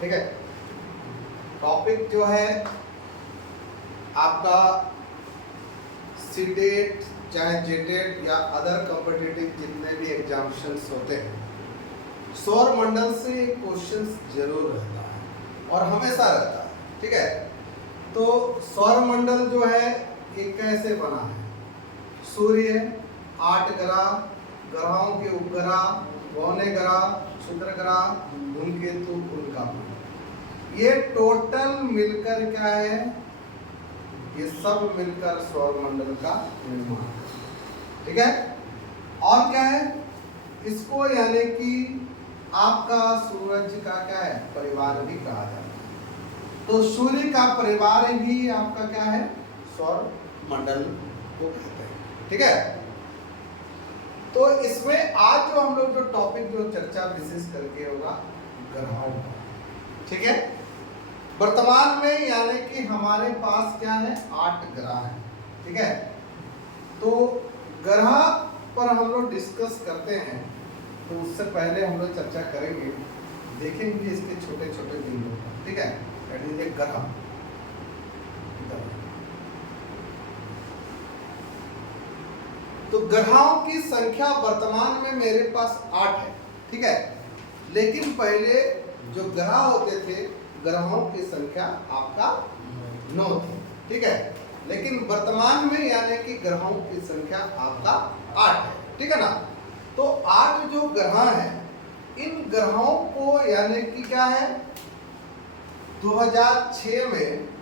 ठीक है। टॉपिक जो है आपका सीटेट चाहे जेटेट या अदर कॉम्पिटिटिव जितने भी एग्जामिनेशंस होते हैं, सौर मंडल से क्वेश्चंस जरूर रहता है और हमेशा रहता है। ठीक है। तो सौर मंडल जो है ये कैसे बना है? सूर्य, 8 ग्रह, ग्रहों के उपग्रह, गौने ग्रह, क्षुद्र ग्रह, धूमकेतु, उल्का मंडल, ये टोटल मिलकर क्या है? ये सब मिलकर सौर मंडल का निर्माण है। ठीक है। और क्या है इसको, यानी कि आपका सूरज का क्या है? परिवार भी कहा जाता है। तो सूर्य का परिवार भी आपका क्या है? सौर मंडल को कहते हैं। ठीक है। तो इसमें आज जो हम लोग जो टॉपिक जो चर्चा विशेष करके होगा ग्रहों का। ठीक है। वर्तमान में यानी कि हमारे पास क्या है? 8 ग्रह है। ठीक है। तो ग्रह पर हम लोग डिस्कस करते हैं तो उससे पहले हम लोग चर्चा करेंगे, देखेंगे इसके छोटे छोटे बिंदु। ठीक है। यानी ग्रह, तो ग्रहों की संख्या वर्तमान में मेरे पास 8 है। ठीक है। लेकिन पहले जो ग्रह होते थे, ग्रहों की संख्या आपका 9 थी। ठीक है। लेकिन वर्तमान में यानी कि ग्रहों की संख्या आपका 8 है। ठीक है ना। तो 8 जो ग्रह हैं, इन ग्रहों को यानी कि क्या है? 2006 में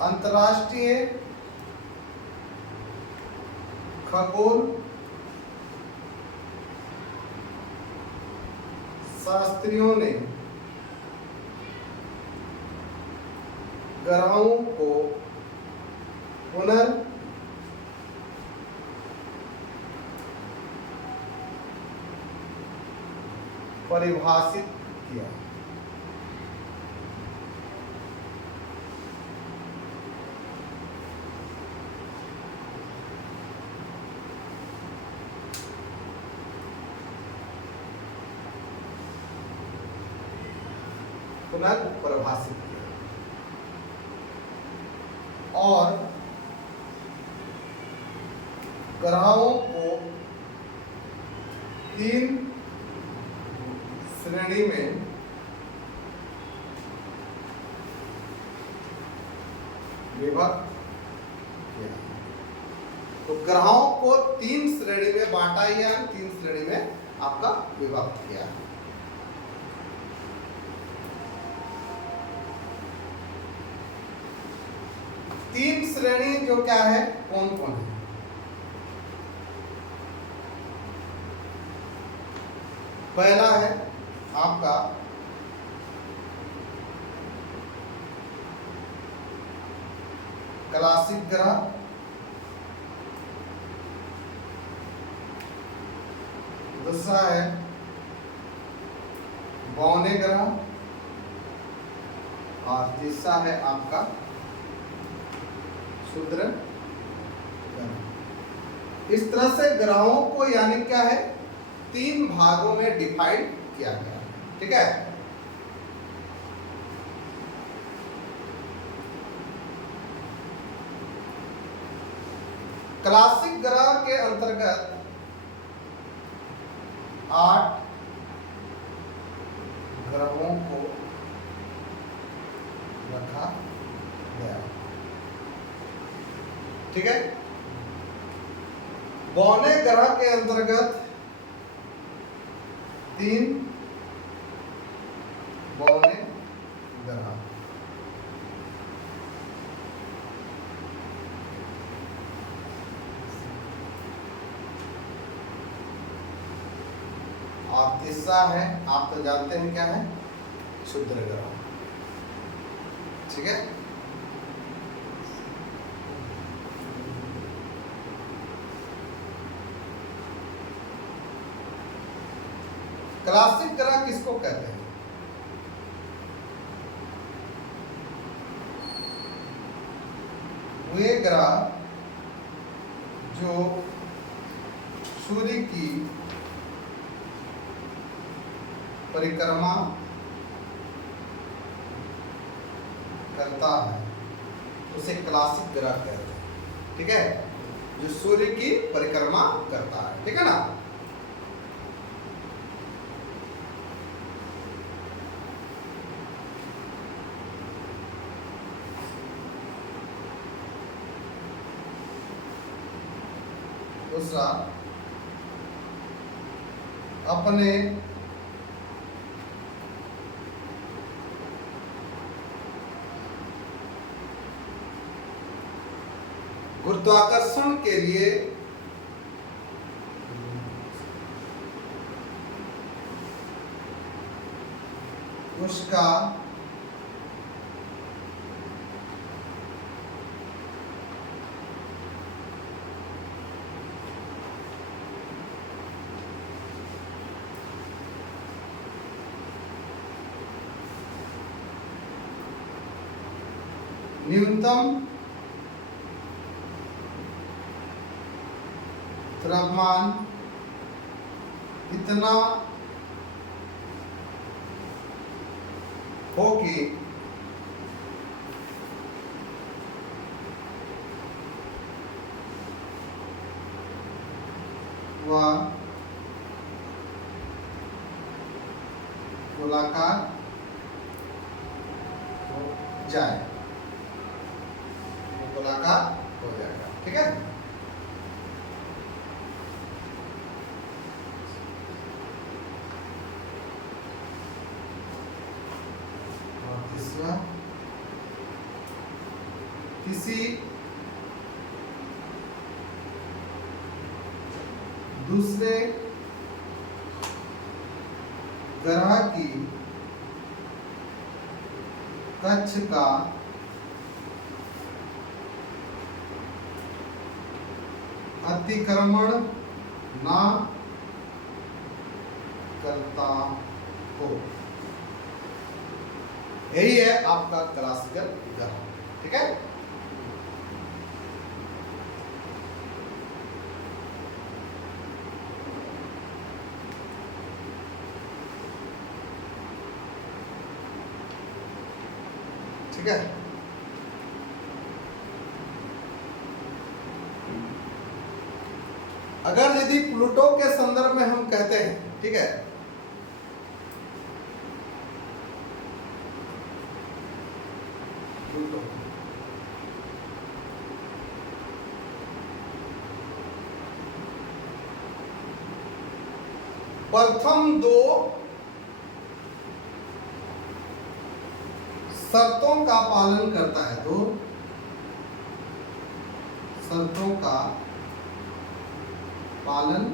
अंतर्राष्ट्रीय खगोल शास्त्रियों ने ग्रहों को परिभाषित किया। पुनर्परिभाषित किया और ग्रहों को 3 श्रेणी में विभक्त किया। तो ग्रहों को 3 श्रेणी में बांटा या 3 श्रेणी में आपका विभक्त किया। तीन श्रेणी जो क्या है? कौन कौन है? पहला है आपका क्लासिक ग्रह, दूसरा है गौने ग्रह और तीसरा है आपका क्षुद्र ग्रह। इस तरह से ग्रहों को यानी क्या है? 3 भागों में डिवाइड किया गया। ठीक है। क्लासिक ग्रह के अंतर्गत 8 ग्रहों को रखा गया। ठीक है। गौने ग्रह के अंतर्गत 3 गौने ग्रह। और तीसरा है, आप तो जानते हैं क्या है? क्षुद्र ग्रह। ठीक है। क्लासिक ग्रह किसको कहते हैं? वे ग्रह जो सूर्य की परिक्रमा करता है उसे क्लासिक ग्रह कहते हैं। ठीक है, जो सूर्य की परिक्रमा करता है, ठीक है ना। दूसरा, अपने गुरुत्वाकर्षण के लिए उसका न्यूनतम द्रव्यमान इतना हो कि वह गोलाकार हो जाए, गोलाकार हो जाएगा। ठीक है, किसी दूसरे ग्रह की कक्ष का अतिक्रमण ना करता हो, यही है आपका क्लासिकल ग्रह। ठीक है, ठीक है। अगर यदि प्लूटो के संदर्भ में हम कहते हैं, ठीक है, प्लूटो प्रथम दो शर्तों का पालन करता है, दो शर्तों का पालन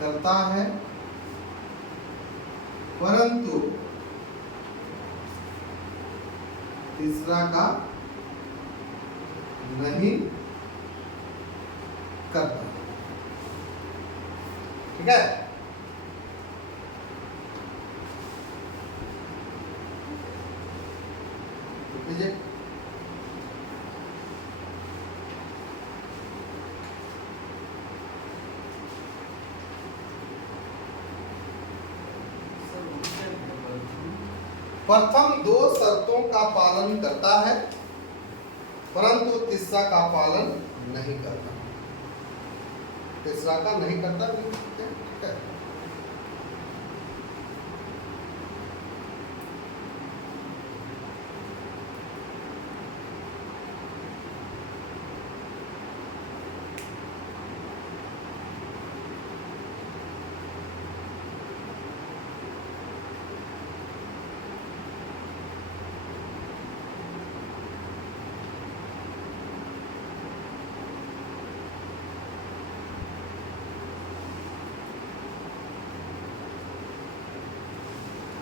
करता है, परंतु तीसरा का नहीं करता। ठीक है, लीजिए, प्रथम दो शर्तों का पालन करता है, परंतु तीसरा का पालन नहीं करता। तीसरा का नहीं करता, ठीक है।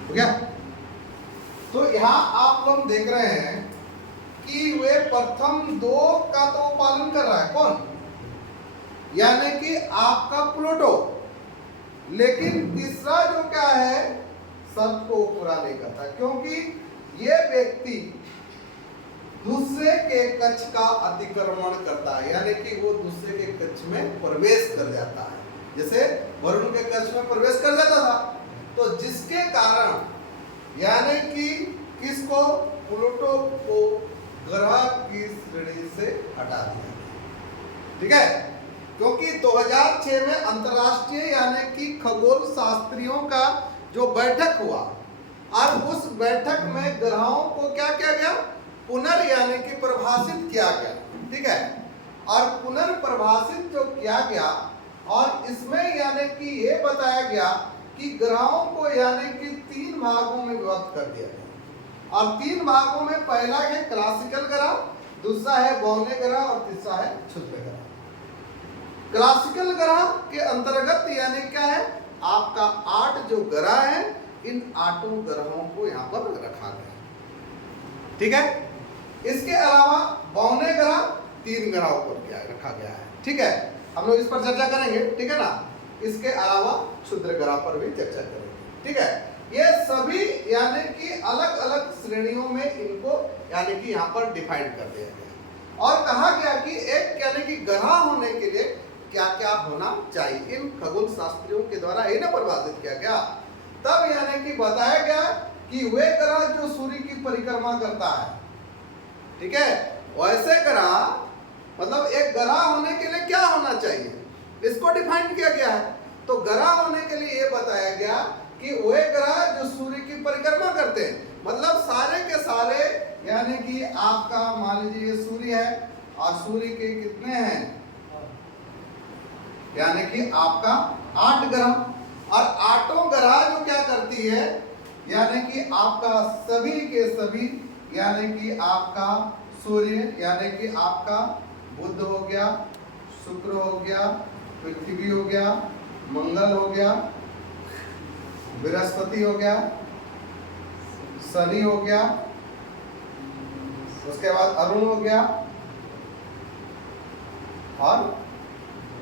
हो गया। तो यहाँ आप लोग देख रहे हैं कि वे प्रथम दो का तो पालन कर रहा है, कौन? यानी कि आपका प्लूटो, लेकिन तीसरा जो क्या है, शर्त को पूरा नहीं करता, क्योंकि ये व्यक्ति दूसरे के कक्ष का अतिक्रमण करता है, यानी कि वो दूसरे के कक्ष में प्रवेश कर जाता है। जैसे वरुण के कक्ष में प्रवेश कर जाता था, तो जिसके कारण यानी कि किसको, प्लूटो को ग्रह की श्रेणी से हटा दिया। ठीक है, क्योंकि 2006 में अंतरराष्ट्रीय यानी कि खगोल शास्त्रियों का जो बैठक हुआ और उस बैठक में ग्रहों को क्या किया गया, यानी कि परिभाषित किया गया। ठीक है, और पुनर्परिभाषित जो किया गया और इसमें यानी कि ये बताया गया कि ग्रहों को यानी कि 3 भागों में विभक्त कर दिया गया। और 3 भागों में पहला है क्लासिकल ग्रह, दूसरा है बौने ग्रह और तीसरा है क्षुद्र ग्रह। क्लासिकल ग्रह के अंतर्गत यानी क्या है, आपका 8 जो ग्रह है, इन 8 ग्रहों को यहाँ पर रखा गया। ठीक है, इसके अलावा बौने ग्रह 3 ग्रहों पर रखा गया है। ठीक है, हम लोग इस पर चर्चा करेंगे। ठीक है ना, इसके अलावा क्षुद्र ग्रह पर भी चर्चा करेंगे। ठीक है, ये सभी यानी कि अलग अलग श्रेणियों में इनको यानी कि यहाँ पर डिफाइन कर दिया गया और कहा गया कि एक यानी कि ग्रह होने के लिए क्या क्या होना चाहिए, इन खगोल शास्त्रियों के द्वारा इन्हें परिभाषित किया गया। तब यानी कि बताया गया कि वे ग्रह जो सूर्य की परिक्रमा करता है, ठीक है, वैसे ग्रह मतलब एक ग्रह होने के लिए क्या होना चाहिए, इसको डिफाइन किया गया है। तो ग्रह होने के लिए ये बताया गया कि वे ग्रह जो सूर्य की परिक्रमा करते हैं, मतलब सारे के सारे यानी कि आपका मान लीजिए सूर्य है और सूर्य के कितने हैं, यानी कि आपका 8 ग्रह, और 8 ग्रह जो क्या करती है यानी कि आपका सभी के सभी यानी कि आपका सूर्य यानी कि आपका बुध हो गया, शुक्र हो गया, पृथ्वी हो गया, मंगल हो गया, बृहस्पति हो गया, शनि हो गया, उसके बाद अरुण हो गया और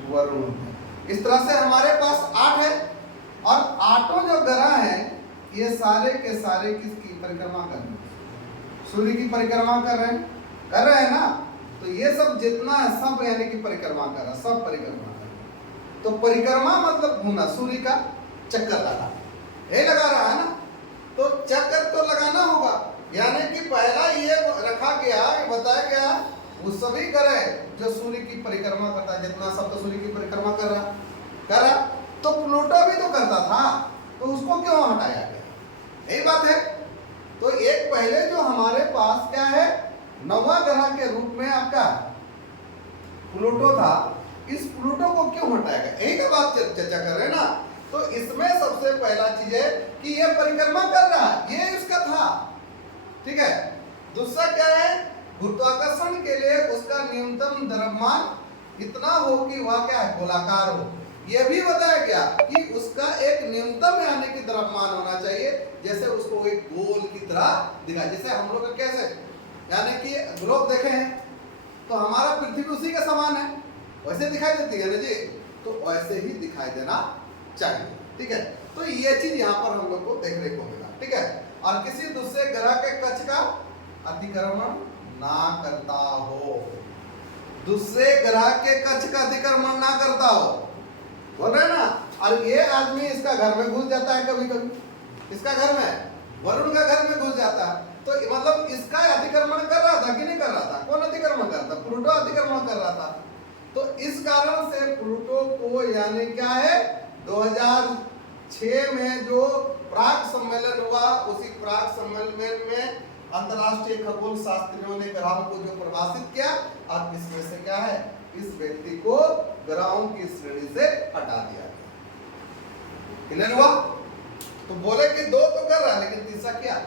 वरुण हो गया। इस तरह से हमारे पास 8 है और 8 जो ग्रह हैं ये सारे के सारे किसकी परिक्रमा कर रहे हैं, सूर्य की परिक्रमा कर रहे हैं ना। तो ये सब जितना है सब यानी कि परिक्रमा कर रहा है, सब परिक्रमा कर रहा है। तो परिक्रमा मतलब घूमना, सूर्य का चक्कर लगाना, ये लगा रहा है ना। तो चक्कर तो लगाना होगा, यानी कि पहला ये रखा गया, बताया गया वो सभी ग्रह जो सूर्य की परिक्रमा करता है, जितना सब तो सूर्य की परिक्रमा कर रहा, तो प्लूटो भी तो करता था, तो उसको क्यों हटाया गया, यही बात है। तो एक पहले जो हमारे पास क्या है, 9वां ग्रह के रूप में आपका प्लूटो था, इस प्लूटो को क्यों हटाया गया, यही का बात चर्चा कर रहे हैं ना। तो इसमें सबसे पहला चीज है कि ये परिक्रमा कर रहा है, ये उसका था। ठीक है, दूसरा क्या है, गुरुत्वाकर्षण के लिए उसका न्यूनतम द्रव्यमान इतना हो कि वह क्या है, गोलाकार हो। यह भी बताया गया कि उसका एक न्यूनतम यानी कि द्रव्यमान होना चाहिए, जैसे उसको एक गोल की तरह दिखा, जैसे हम लोग कैसे यानी कि ग्लोब देखे हैं तो हमारा पृथ्वी उसी के समान है, वैसे दिखाई देती है ना जी, तो वैसे ही दिखाई देना चाहिए। ठीक है, तो ये चीज यहाँ पर हम लोग को देखने को मिला। ठीक है, और किसी दूसरे ग्रह के कक्ष का अतिक्रमण ना करता हो, दूसरे ग्रह के कक्ष का अतिक्रमण ना करता हो, बोल रहे ना। और ये आदमी इसका घर में घुस जाता है, कभी कभी इसका घर में, वरुण का घर में घुस जाता है, तो मतलब इसका अतिक्रमण कर रहा था कि नहीं कर रहा था, कौन अतिक्रमण कर रहा था, प्लूटो अतिक्रमण कर रहा था। तो इस कारण से प्लूटो को यानी क्या है, 2006 में जो प्राग सम्मेलन हुआ, उसी प्राग सम्मेलन में अंतरराष्ट्रीय खगोल शास्त्रियों ने ग्रहों को जो परिभाषित किया, और इसमें से क्या है, इस व्यक्ति को ग्रहों की श्रेणी से हटा दिया गया। क्लियर हुआ? तो बोले कि 2 तो कर रहा है, लेकिन तीसरा क्या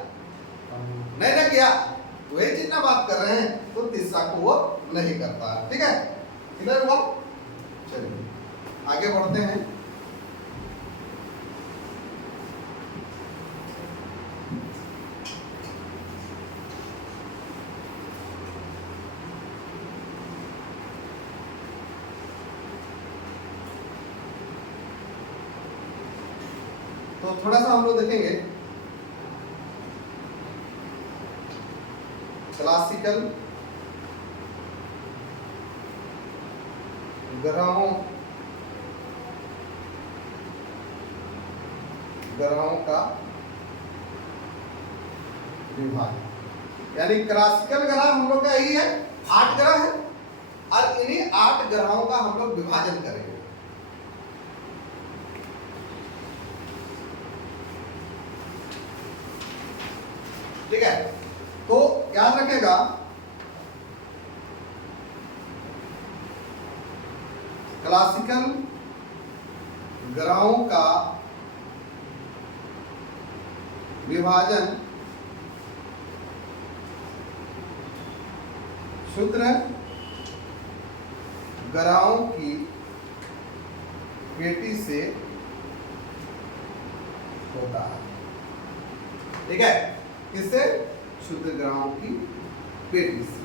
नहीं ना किया, तो ये चीज ना बात कर रहे हैं, तो तीसरा को वो नहीं करता। ठीक है, क्लियर हुआ? चलिए आगे बढ़ते हैं। तो थोड़ा सा हम लोग देखेंगे क्लासिकल ग्रहों का विभाजन, यानी क्लासिकल ग्रह हम लोग का यही है, 8 ग्रह है और इन्हीं 8 ग्रहों का हम लोग विभाजन करेंगे। ठीक है, तो याद रखेगा क्लासिकल ग्रहों का विभाजन क्षुद्र ग्रहों की पेटी से होता है। ठीक है, किससे? क्षुद्र ग्रहों की पेटी से।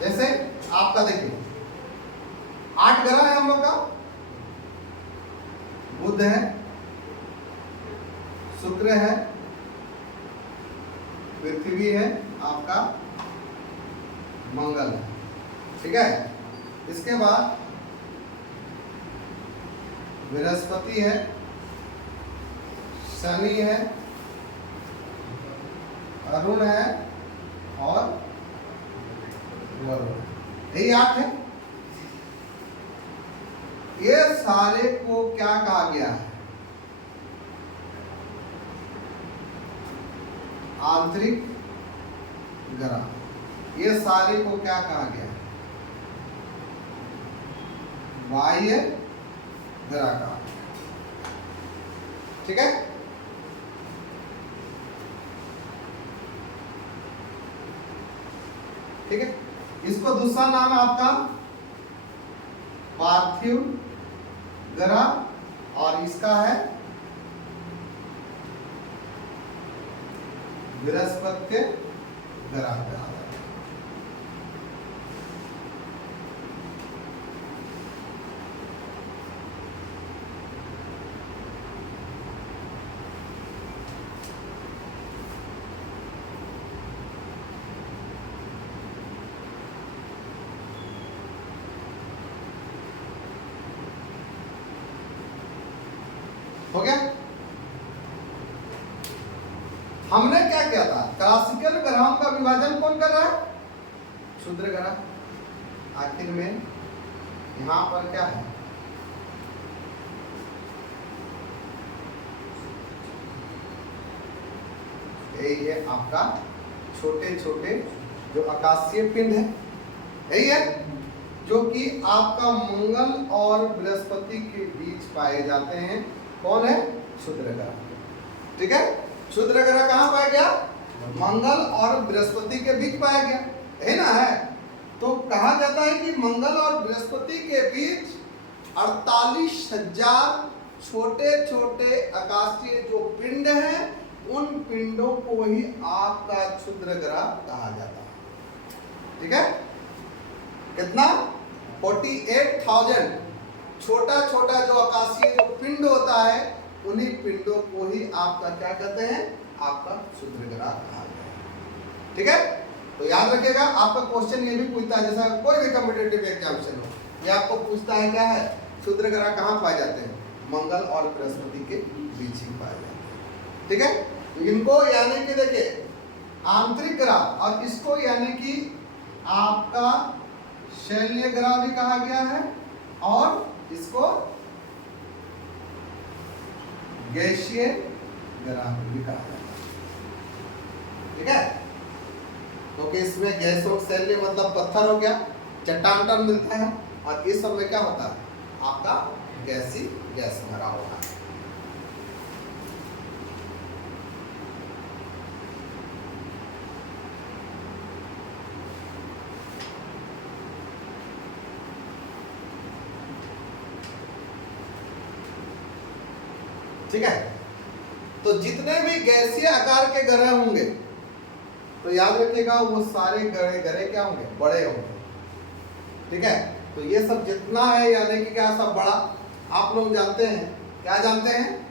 जैसे आपका देखिए 8 ग्रह है हम लोग का, बुध है, शुक्र है, पृथ्वी है, आपका मंगल है। ठीक है, इसके बाद बृहस्पति है, शनि है, अरुण है और वरुण। यही 8 है। ये सारे को क्या कहा गया है? आंतरिक ग्रह। ये सारे को क्या कहा गया है? बाह्य ग्रह कहा। ठीक है, ठीक है, इसको दूसरा नाम है आपका पार्थिव ग्रह और इसका है बृहस्पति ग्रह। हो गया? हमने क्या किया था? क्लासिकल ग्रहों का विभाजन कौन कर रहा है? क्षुद्र ग्रह। आखिर में यहां पर क्या है? यही है आपका छोटे छोटे जो आकाशीय पिंड है, यही है जो कि आपका मंगल और बृहस्पति के बीच पाए जाते हैं। कौन है? क्षुद्र ग्रह। ठीक है, क्षुद्र ग्रह कहां पाया गया? मंगल और बृहस्पति के बीच पाया गया, है ना? है तो कहा जाता है कि मंगल और बृहस्पति के बीच 48,000 छोटे छोटे आकाशीय जो पिंड हैं, उन पिंडों को ही आपका क्षुद्र ग्रह कहा जाता है। ठीक है, कितना? 48,000 छोटा छोटा जो आकाशीय जो पिंड होता है, उन्हीं पिंडों को ही आपका क्या कहते हैं? आपका क्षुद्र ग्रह कहा गया है। ठीक है, तो याद रखिएगा, आपका क्वेश्चन ये भी पूछता है, जैसा कोई भी कॉम्पिटिटिव एग्जामिनेशन हो, ये आपको पूछता है क्या है? क्षुद्र ग्रह कहाँ पाए जाते हैं? मंगल और बृहस्पति के बीच ही पाए जाते हैं। ठीक है, तो इनको यानी कि देखिए आंतरिक ग्रह, और इसको यानी कि आपका शैल्य ग्रह भी कहा गया है, और इसको गैसीय ग्रह भी कहा जाता है। ठीक है, क्योंकि इसमें गैस और शैल्य मतलब पत्थर हो गया, चट्टान मिलता है, और इस सब में क्या होता है? आपका गैस भरा होता है। ठीक है, तो जितने भी गैसीय आकार के ग्रह होंगे, तो याद रखिएगा वो सारे ग्रह क्या होंगे? बड़े होंगे। ठीक है, तो ये सब जितना है यानी कि क्या सब बड़ा, आप लोग जानते हैं, क्या जानते हैं?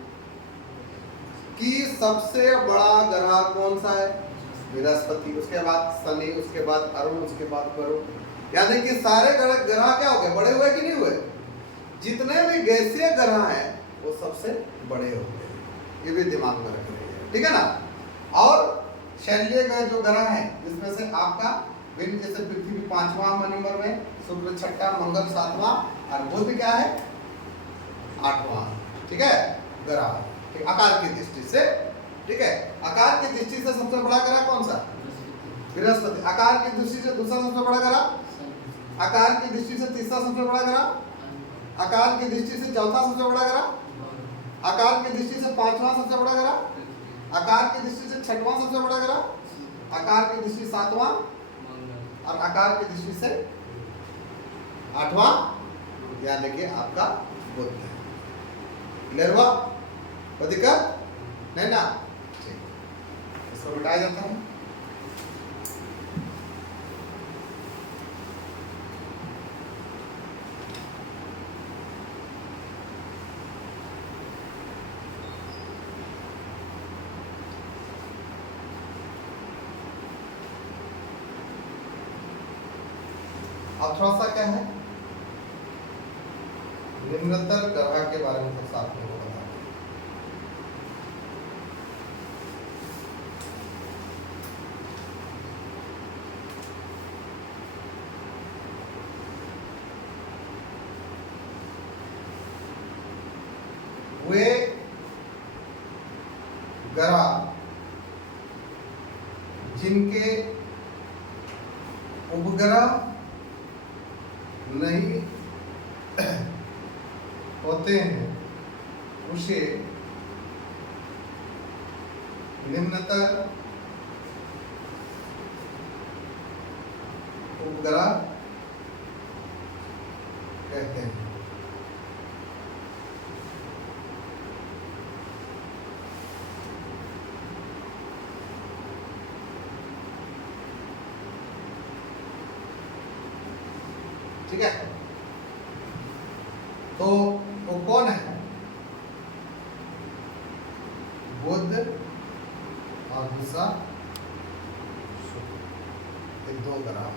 कि सबसे बड़ा ग्रह कौन सा है? बृहस्पति, उसके बाद शनि, उसके बाद अरुण, उसके बाद वरुण। यानी कि सारे ग्रह क्या हो गए? बड़े हुए कि नहीं हुए? जितने भी गैसीय ग्रह हैं वो सबसे बड़े हो गए, ये भी दिमाग में रखिए, ठीक है ना। और शैलीय जो ग्रह है जिसमें से आपका विंड, जैसे पृथ्वी 5वां नंबर में, शुक्र 6वां, मंगल 7वां और बुध क्या है? 8वां, ठीक है ग्रह, ठीक, आकार की दृष्टि से, ठीक है। आकार की दृष्टि से सबसे बड़ा ग्रह कौन सा? बृहस्पति। आकार की दृष्टि से दूसरा सबसे बड़ा ग्रह, आकार की दृष्टि से तीसरा सबसे बड़ा ग्रह, आकार की दृष्टि से चौथा सबसे बड़ा ग्रह, आकार की दृष्टि से 5वां सबसे बड़ा ग्रह, आकार की दृष्टि से 6वां सबसे बड़ा ग्रह, आकार की दृष्टि से 7वां और आकार की दृष्टि से 8वां, यानी कि आपका बुध है। क्लियर हुआ? कोई दिक्कत नहीं ना? ठीक, इसको मिटाया जाता है। अब थोड़ा सा क्या है, निम्नतर ग्रह के बारे में थोड़ा सा आपको बताना है। वे ग्रह जिनके उपग्रह नहीं होते हैं उसे निम्नतर उपग्रह कहते हैं। ठीक है, तो वो कौन है? बुध और दूसरा शुक्र, ये दो ग्रह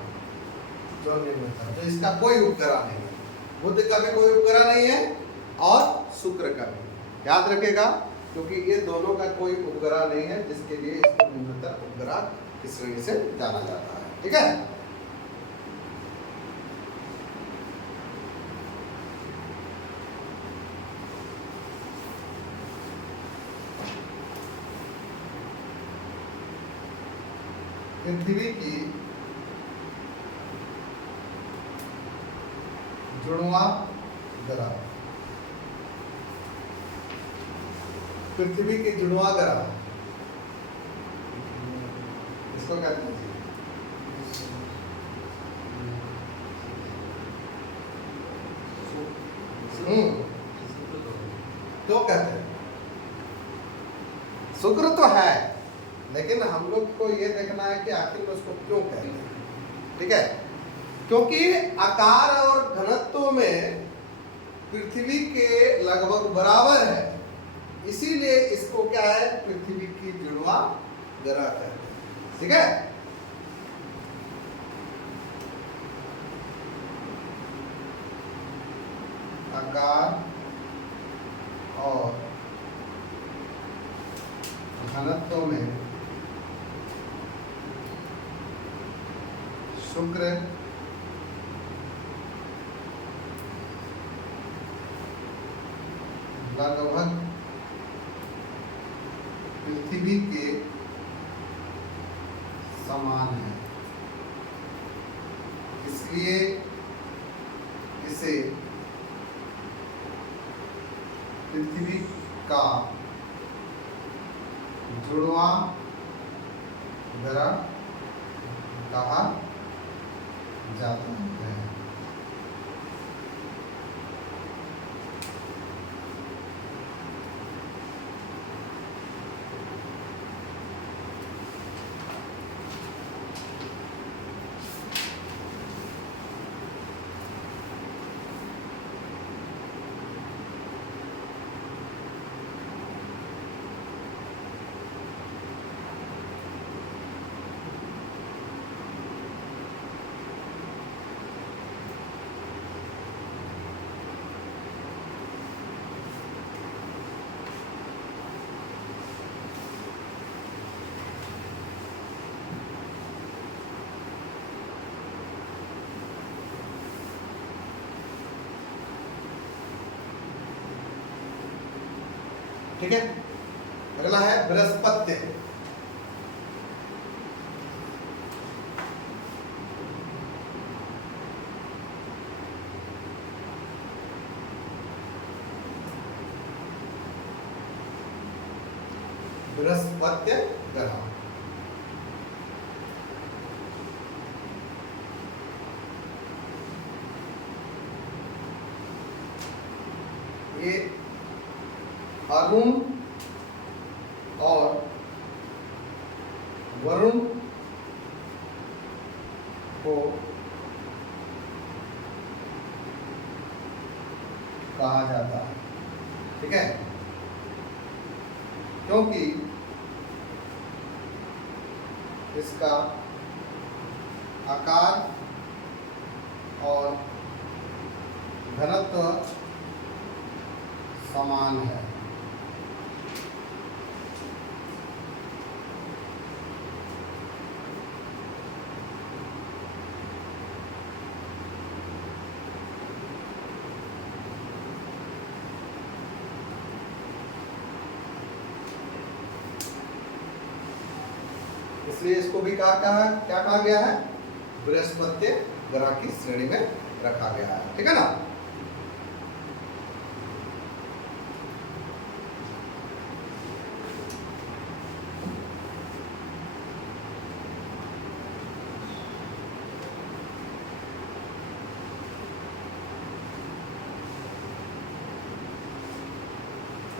जो निम्नतर, तो इसका कोई उपग्रह नहीं है। बुध का भी कोई उपग्रह नहीं है और शुक्र का भी, याद रखेगा, क्योंकि ये दोनों का कोई उपग्रह नहीं है, जिसके लिए इसको निम्नतर उपग्रह की श्रेणी से जाना जाता है। ठीक है, पृथ्वी की जुड़वां ग्रह, पृथ्वी की जुड़वां ग्रह, इसको कहते हैं तो कहते हैं शुक्र तो है, लेकिन हम लोग को ये देखना है कि आखिर में उसको क्यों कहते हैं। ठीक है, क्योंकि आकार और घनत्व में पृथ्वी के लगभग बराबर है, इसीलिए इसको क्या है, पृथ्वी की जुड़वां ग्रह कहते हैं। ठीक है, आकार और घनत्व में शुक्र लगभग पृथ्वी के समान है, इसलिए इसे पृथ्वी का जुड़वां ग्रह कहा जाता है। ठीक है। अगला है बृहस्पत्य। बृहस्पत्य ग्रह, ये अरुण और वरुण को कहा जाता है, ठीक है, क्योंकि इसका आकार और घनत्व समान है। इसलिए इसको भी क्या कहा गया है, बृहस्पत्य ग्रह की श्रेणी में रखा गया है, ठीक है ना।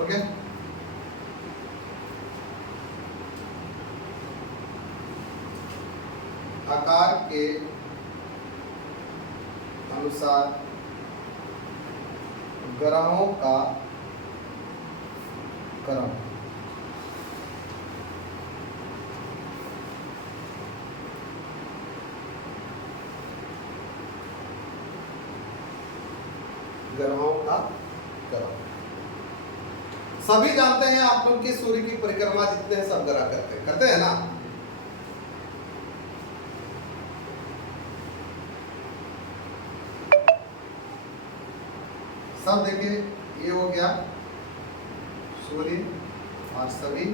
ओके, आकार के अनुसार ग्रहों का क्रम, ग्रहों का क्रम सभी जानते हैं। आप लोग की सूर्य की परिक्रमा जितने हैं सब ग्रह करते हैं ना। सब देखिए, ये हो गया सूर्य और सभी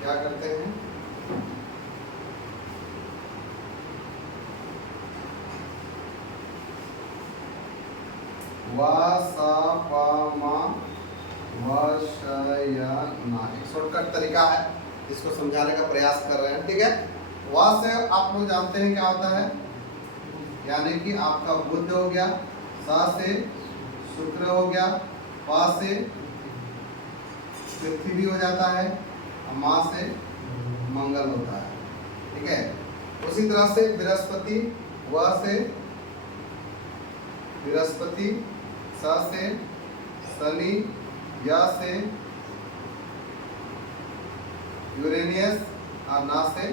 क्या करते हैं, एक शॉर्टकट तरीका है, इसको समझाने का प्रयास कर रहे हैं, ठीक है। वा से आप लोग जानते हैं क्या होता है, यानी कि आपका बुध हो गया, सा से शुक्र हो गया, पा से पृथ्वी हो जाता है, और माँ से मंगल होता है, ठीक है। उसी तरह से बृहस्पति, व से बृहस्पति, स से शनि, या से यूरेनियस और ना से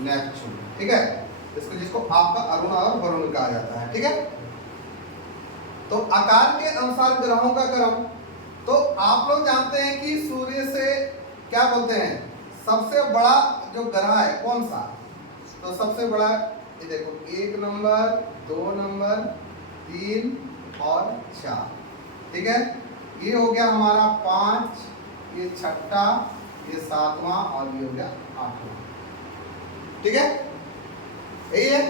नेपच्यून, ठीक है। जिसको आपका अरुण और वरुण कहा जाता है, ठीक है। तो आकार के अनुसार ग्रहों का क्रम, तो आप लोग जानते हैं कि सूर्य से क्या बोलते हैं, सबसे बड़ा जो ग्रह है कौन सा, तो सबसे बड़ा ये देखो 1 नंबर, 2 नंबर, 3 और 4, ठीक है। ये हो गया हमारा 5, ये 6ठा, ये 7वां और ये हो गया 8वां, ठीक है। यही है,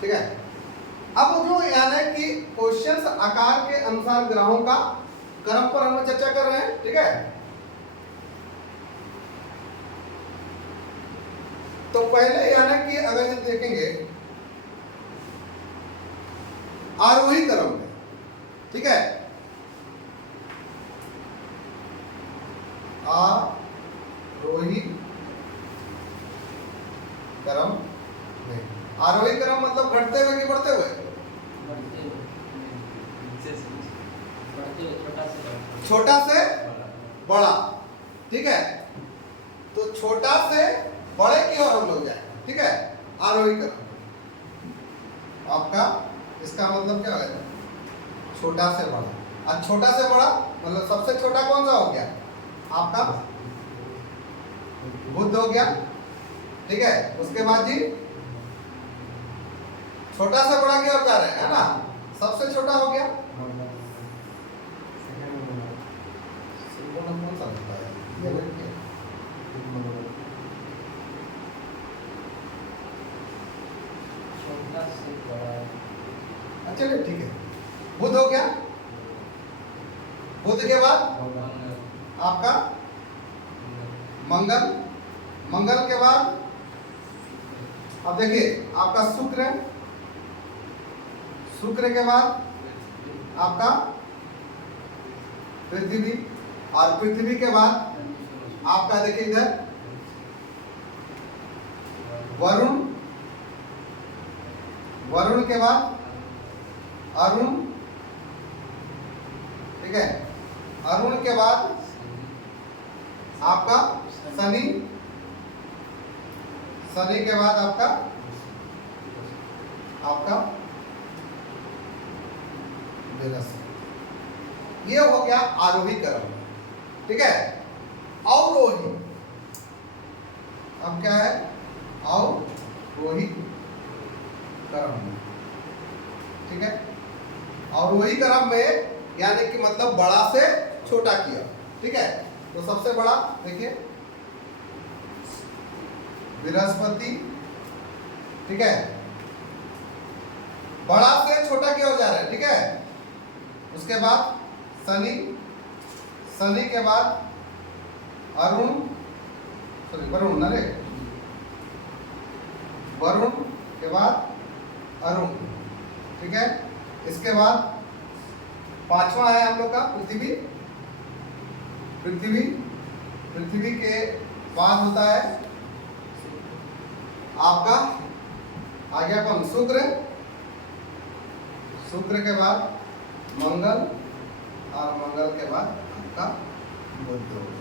ठीक है। अब जो यानी कि क्वेश्चंस आकार के अनुसार ग्रहों का क्रम पर हम चर्चा कर रहे हैं, ठीक है। तो पहले यानी कि अगर हम देखेंगे आरोही क्रम में, ठीक है, आरोही क्रम में, आरोही क्रम मतलब घटते हुए कि बढ़ते हुए, छोटा से बड़ा, ठीक है। तो छोटा से बड़े की ओर हम लोग जाए, ठीक है, आरोही क्रम। आपका इसका मतलब क्या होगा, छोटा से बड़ा, और छोटा से बड़ा मतलब सबसे छोटा कौन सा हो गया, आपका बुध हो गया, ठीक है। उसके बाद जी छोटा से बड़ा की ओर जा रहे हैं, है ना? सबसे छोटा हो गया सिंपल कौन सा होता है ये देखिए, छोटा से बड़ा। चलिए ठीक है। बुध हो गया, बुध के बाद आपका मंगल, मंगल के बाद अब देखिए आपका शुक्र, शुक्र के बाद आपका पृथ्वी, और पृथ्वी के बाद आपका देखिए इधर वरुण, वरुण के बाद अरुण, ठीक है, अरुण के बाद आपका शनि, शनि के बाद आपका बृहस्पति। ये हो गया आरोही क्रम, ठीक है। अवरोही, अब क्या है? अवरोही क्रम, ठीक है। अवरोही क्रम में यानी कि मतलब बड़ा से छोटा किया, ठीक है। तो सबसे बड़ा देखिए बृहस्पति, ठीक है, बड़ा से छोटा की ओर जा रहा है, ठीक है। उसके बाद शनि, शनि के बाद अरुण, सॉरी वरुण ना रे, वरुण के बाद अरुण, ठीक है। इसके बाद पांचवा है हम लोग का पृथ्वी, पृथ्वी, पृथ्वी के बाद होता है आपका आ गया कौन? शुक्र, शुक्र के बाद मंगल, और मंगल के बाद आपका बुध हो गया।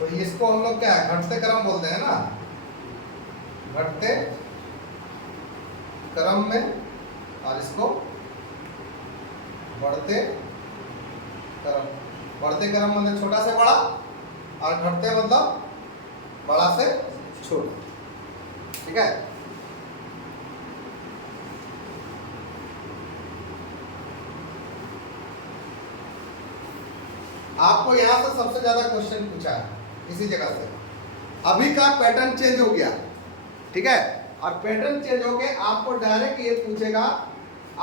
तो इसको हम लोग क्या है? घटते क्रम बोलते हैं ना, घटते क्रम में, और इसको बढ़ते क्रम, बढ़ते क्रम मतलब छोटा से बड़ा, और घटते मतलब बड़ा से छोटा, ठीक है। आपको यहां से सबसे ज्यादा क्वेश्चन पूछा है इसी जगह से। अभी का पैटर्न चेंज हो गया, ठीक है, और पैटर्न चेंज हो के आपको डायरेक्ट ये पूछेगा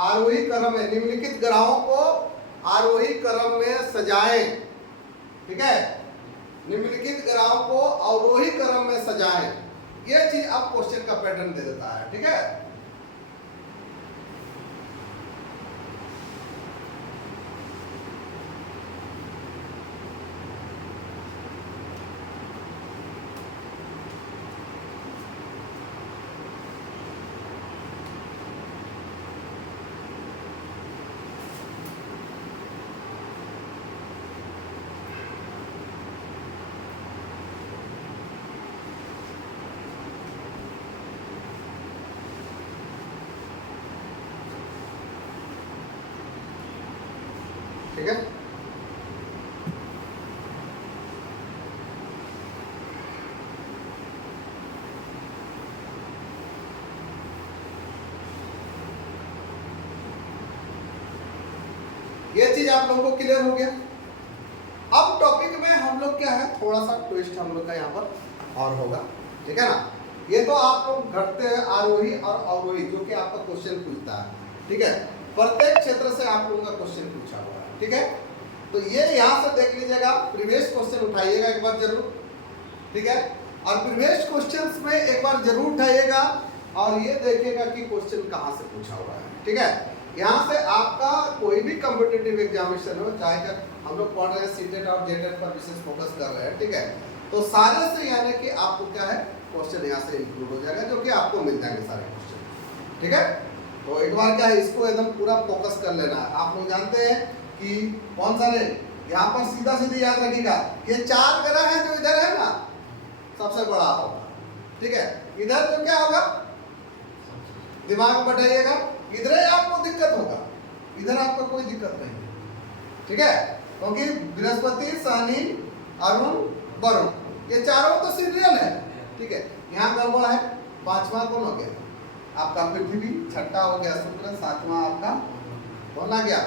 आरोही क्रम में निम्नलिखित ग्रहों को आरोही क्रम में सजाएं, ठीक है, निम्नलिखित ग्रहों को अवरोही क्रम में सजाएं। ये चीज अब क्वेश्चन का पैटर्न दे देता है, ठीक है। ठीक है, ये चीज आप लोगों को क्लियर हो गया। अब टॉपिक में हम लोग क्या है, थोड़ा सा ट्विस्ट हम लोग का यहाँ पर और होगा, ठीक है ना। ये तो आप लोग घटते आरोही और अवरोही जो कि आपका क्वेश्चन पूछता है, ठीक है, प्रत्येक क्षेत्र से आप लोगों का क्वेश्चन पूछा हुआ है, ठीक है। तो ये यहाँ से देख लीजिएगा, प्रीवियस क्वेश्चन उठाइएगा एक बार जरूर, ठीक है, और प्रीवियस क्वेश्चंस में एक बार जरूर उठाइएगा और ये देखिएगा कि क्वेश्चन कहाँ से पूछा हुआ है, ठीक है। यहाँ से आपका कोई भी कॉम्पिटिटिव एग्जामिनेशन हो, चाहे हम लोग पढ़ रहे हैं सीटेट और जेटेट पर विशेष फोकस कर रहे हैं, ठीक है, तो सारे से यानी कि आपको क्या है क्वेश्चन यहाँ से इंक्लूड हो जाएगा, जो कि आपको मिल जाएंगे सारे क्वेश्चन। ठीक है, तो एक बार क्या है, इसको एकदम पूरा फोकस कर लेना है। आप लोग जानते हैं कि कौन सा है यहाँ पर, सीधा सीधे याद रखिएगा, ये 4 ग्रह है जो इधर है ना, सबसे बड़ा होगा। ठीक है, इधर जो क्या होगा, दिमाग में बैठाइएगा, इधर आपको दिक्कत होगा, इधर आपको कोई दिक्कत नहीं है। ठीक है, क्योंकि बृहस्पति, शनि, अरुण, वरुण, ये चारों तो सीरियल है। ठीक है, यहाँ गड़बड़ है। 5वां कौन हो गया आपका, पृथ्वी। 6ठा हो गया शुक्र। 7वां आपका कौन आ गया,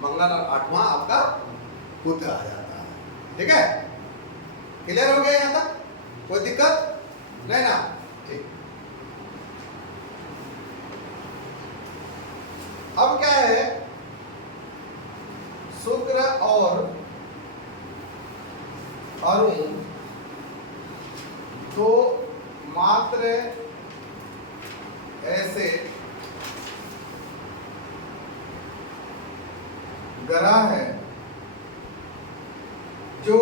मंगल। और 8वां आपका बुध आ जाता है। ठीक है, क्लियर हो गया यहाँ तक, कोई दिक्कत नहीं ना। ठीक, अब क्या है, शुक्र और अरुण तो मात्र ऐसे ग्रह है जो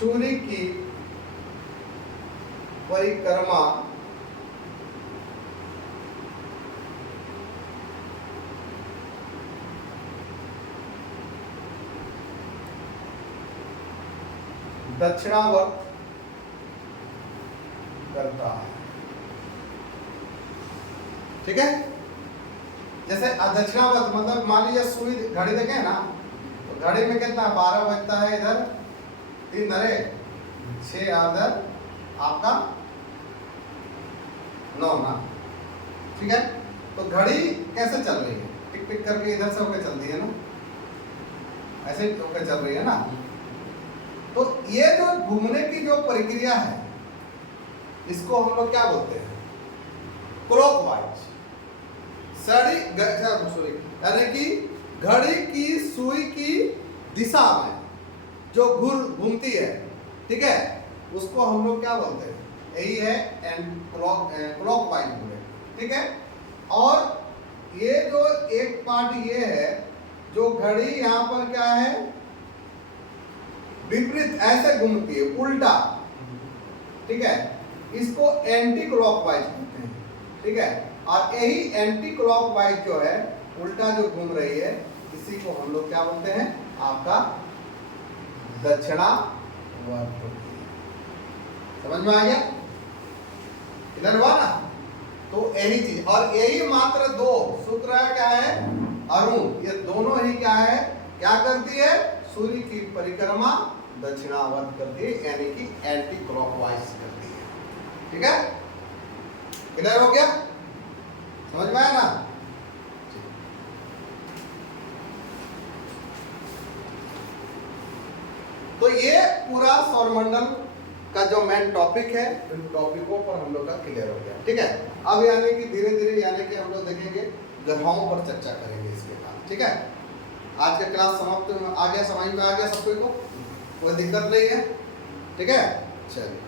सूर्य की परिक्रमा दक्षिणावर्त करता है। ठीक है, जैसे दक्षिणावर्त मतलब मान लीजिए सूर्य, घड़ी देखें ना, तो घड़ी में कितना 12 बजता है, इधर 3 धरे 6 इधर आपका 9 ना। ठीक है, तो घड़ी कैसे चल रही है, टिक टिक करके इधर से होकर चलती है ना, ऐसे होकर चल रही है ना। तो ये जो घूमने की जो प्रक्रिया है, इसको हम लोग क्या बोलते हैं, क्लॉकवाइज। यानी कि घड़ी की सुई की दिशा में जो घूमती है, ठीक है, उसको हम लोग क्या बोलते हैं, यही है क्लॉकवाइज बोले। ठीक है, और ये जो एक पार्ट ये है, जो घड़ी यहाँ पर क्या है, विपरीत ऐसे घूमती है, उल्टा। ठीक है, इसको एंटी क्लॉकवाइज कहते हैं। ठीक है, और यही एंटी क्लॉकवाइज जो है, उल्टा जो घूम रही है, इसी को हम लोग क्या बोलते हैं, आपका दक्षिणावर्त। समझ में आ गया, इधर हुआ ना। तो यही चीज, और यही मात्र 2 शुक्र क्या है, अरुण, ये दोनों ही क्या है, क्या करती है, सूर्य की परिक्रमा दक्षिणावर्त करती है, यानी कि एंटी क्लॉकवाइज करती है। ठीक है, क्लियर हो गया, समझ में आया ना। तो ये पूरा सौरमंडल का जो मेन टॉपिक है, इन टॉपिकों पर हम लोग का क्लियर हो गया। ठीक है, अब यानी कि धीरे धीरे यानी कि हम लोग देखेंगे ग्रहों पर चर्चा करेंगे इसके बाद। ठीक है, आज का क्लास समाप्त आ गया, समझ में आ गया सबको, कोई दिक्कत नहीं है। ठीक है, चलिए।